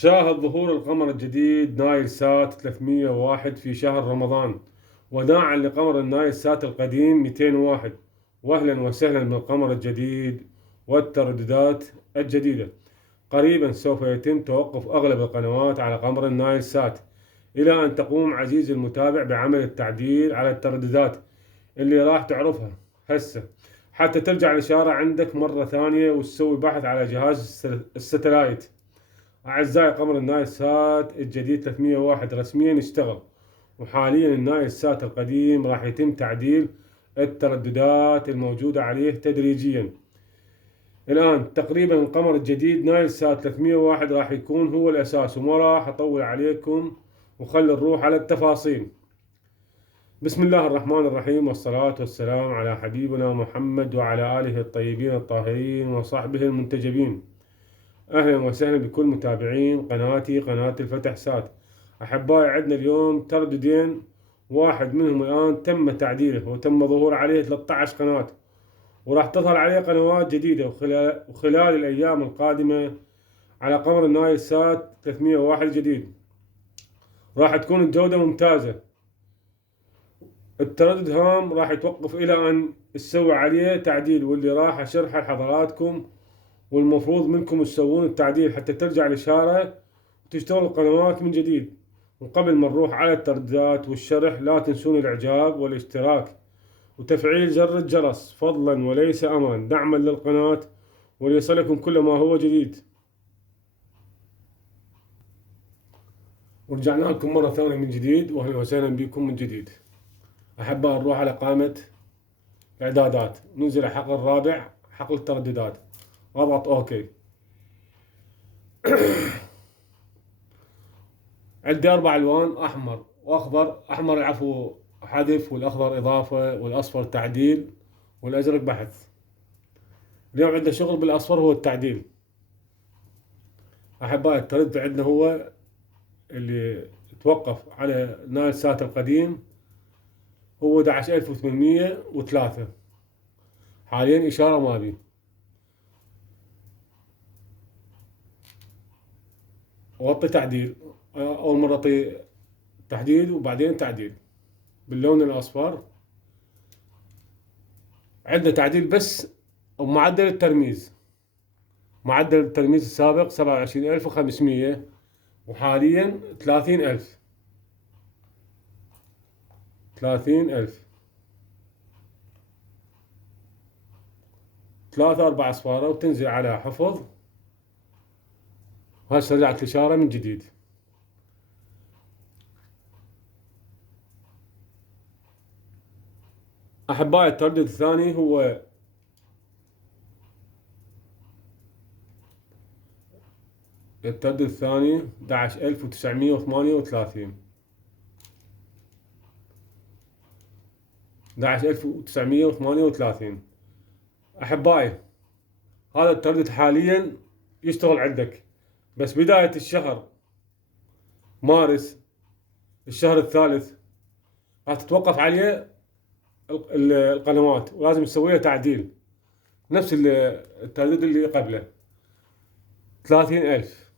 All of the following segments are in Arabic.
شاهد ظهور القمر الجديد نايل سات 301 في شهر رمضان، وداعا لقمر النايل سات القديم 201. وأهلا وسهلا بالقمر الجديد والترددات الجديدة. قريبا سوف يتم توقف أغلب القنوات على قمر النايل سات، إلى أن تقوم عزيزي المتابع بعمل التعديل على الترددات اللي راح تعرفها هسه، حتى ترجع الإشارة عندك مرة ثانية وتسوي بحث على جهاز الستلايت. أعزائي، قمر النايل سات الجديد 301 رسميا اشتغل، وحاليا النايل سات القديم راح يتم تعديل الترددات الموجودة عليه تدريجيا. الآن تقريبا القمر الجديد نايل سات 301 راح يكون هو الأساس، وما راح أطول عليكم وخلي نروح على التفاصيل. بسم الله الرحمن الرحيم، والصلاة والسلام على حبيبنا محمد وعلى آله الطيبين الطاهرين وصحبه المنتجبين. أهلا وسهلا بكل متابعين قناتي قناة الفتح سات. أحبائي، عندنا اليوم ترددين، واحد منهم الآن تم تعديله وتم ظهور عليه 13 قناة، وراح تظهر عليه قنوات جديدة وخلال الأيام القادمة على قمر النايل سات 301 الجديد راح تكون الجودة ممتازة. التردد هام راح يتوقف إلى أن تسوي عليه تعديل، واللي راح أشرحه لحضراتكم، والمفروض منكم تسوون التعديل حتى ترجع الإشارة وتشتغل القنوات من جديد. وقبل ما نروح على الترددات والشرح، لا تنسون الإعجاب والاشتراك وتفعيل زر الجرس فضلا وليس أمرا، دعما للقناة وليصلكم كل ما هو جديد. ورجعنا لكم مرة ثانية من جديد، وأهلا وسهلا بكم من جديد. أحب نروح على قائمة إعدادات، ننزل الحقل الرابع حقل الترددات، واضغط أوكي. عندي 4 ألوان: أحمر وأخضر. أحمر العفو حذف، والأخضر إضافة، والأصفر تعديل، والأزرق بحث. اليوم عندنا شغل بالأصفر هو التعديل. أحبائي، التردد عندنا هو اللي توقف على نايل سات القديم هو 11803. حاليا إشارة ما بي. وطي تعديل، أول مرة أطي تحديد وبعدين تعديل باللون الأصفر. عندنا تعديل بس ومعدل الترميز. معدل الترميز السابق 27500 وحاليا 30000. 30000 3 4 أصفارة، وتنزل على حفظ. هسه رجعت الإشارة من جديد. أحبائي، التردد الثاني هو التردد الثاني 11938. 11938. أحبائي، هذا التردد حاليا يشتغل عندك، بس بداية الشهر مارس الشهر الثالث راح تتوقف عليه القنوات، ولازم تسويها تعديل نفس التردد اللي قبله 30000.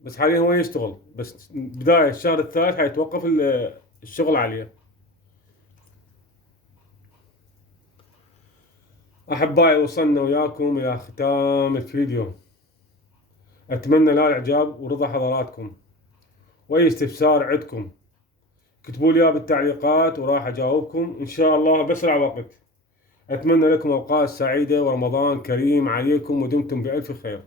بس حاليا هو يشتغل، بس بداية الشهر الثالث حيتوقف الشغل عليه. أحبائي، وصلنا وياكم إلى ختام الفيديو. أتمنى لا الإعجاب ورضا حضراتكم، وأي استفسار عندكم كتبوا لي بالتعليقات وراح أجاوبكم إن شاء الله بأسرع وقت. أتمنى لكم أوقات سعيدة ورمضان كريم عليكم، ودمتم بألف خير.